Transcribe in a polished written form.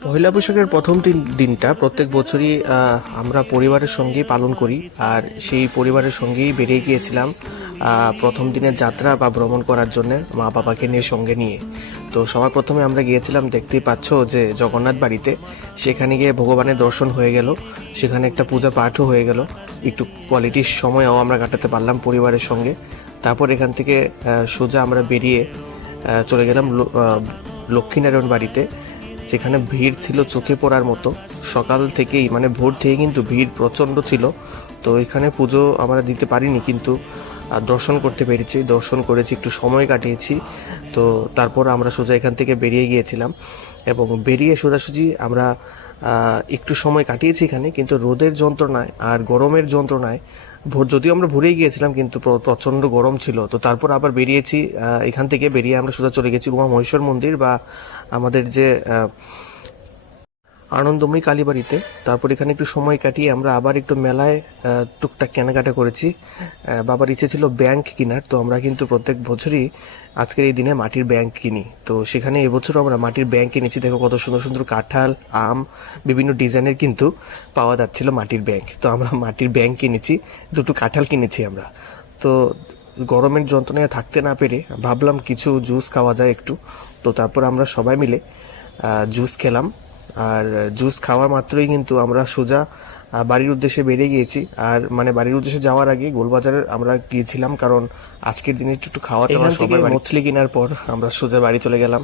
পয়লা বৈশাখের প্রথম দিনটা প্রত্যেক বছরই আমরা পরিবারের সঙ্গেই পালন করি। আর সেই পরিবারের সঙ্গেই বেরিয়ে গিয়েছিলাম প্রথম দিনের যাত্রা বা ভ্রমণ করার জন্য মা বাবাকে নিয়ে সঙ্গে নিয়ে। তো সবার প্রথমে আমরা গিয়েছিলাম, দেখতেই পাচ্ছ যে জগন্নাথ বাড়িতে। সেখানে গিয়ে ভগবানের দর্শন হয়ে গেল, সেখানে একটা পূজা পাঠও হয়ে গেল, একটু কোয়ালিটির সময়ও আমরা কাটাতে পারলাম পরিবারের সঙ্গে। তারপর এখান থেকে সোজা আমরা বেরিয়ে চলে গেলাম লক্ষ্মীনারায়ণ বাড়িতে, যেখানে ভিড় ছিল চোখে পড়ার মতো। সকাল থেকেই মানে ভোর থেকে কিন্তু ভিড় প্রচণ্ড ছিল। তো এখানে পুজো আমরা দিতে পারিনি, কিন্তু দর্শন করতে পেরেছি, দর্শন করেছি, একটু সময় কাটিয়েছি। তো তারপর আমরা সোজা এখান থেকে বেরিয়ে গিয়েছিলাম, এবং বেরিয়ে সোজাসুজি আমরা একটু সময় কাটিয়েছি এখানে, কিন্তু রোদের যন্ত্রণায় আর গরমের যন্ত্রণায় যদিও আমরা ভোরেই গিয়েছিলাম কিন্তু প্রচণ্ড গরম ছিল। তো তারপর আবার বেরিয়েছি, এখান থেকে বেরিয়ে আমরা সোজা চলে গেছি উমা মহেশ্বর মন্দির বা আমাদের যে আনন্দময়ী কালীবাড়িতে। তারপর এখানে একটু সময় কাটিয়ে আমরা আবার একটু মেলায় টুকটাক কেনাকাটা করেছি। বাবার ইচ্ছে ছিল ব্যাংক কেনার, তো আমরা কিন্তু প্রত্যেক বছরই আজকের এই দিনে মাটির ব্যাংক কিনি। তো সেখানে এবছরও আমরা মাটির ব্যাংক কিনেছি। দেখো কত সুন্দর সুন্দর কাঁঠাল, আম, বিভিন্ন ডিজাইনের কিন্তু পাওয়া যাচ্ছিল মাটির ব্যাংক। তো আমরা মাটির ব্যাংক কিনেছি, দুটো কাঁঠাল কিনেছি আমরা। তো গরমের যন্ত্রণায় থাকতে না পেরে ভাবলাম কিছু জুস খাওয়া যায় একটু। তো তারপর আমরা সবাই মিলে জুস খেলাম। আর জুস খাওয়া মাত্রই কিন্তু আমরা সোজা বাড়ির উদ্দেশ্যে বেরিয়ে গিয়েছি। আর মানে বাড়ির উদ্দেশ্যে যাওয়ার আগে গোলবাজারে আমরা গিয়েছিলাম, কারণ আজকের দিনে একটু খাওয়া দাওয়া, সবাই মছলি কেনার পর আমরা সোজা বাড়ি চলে গেলাম।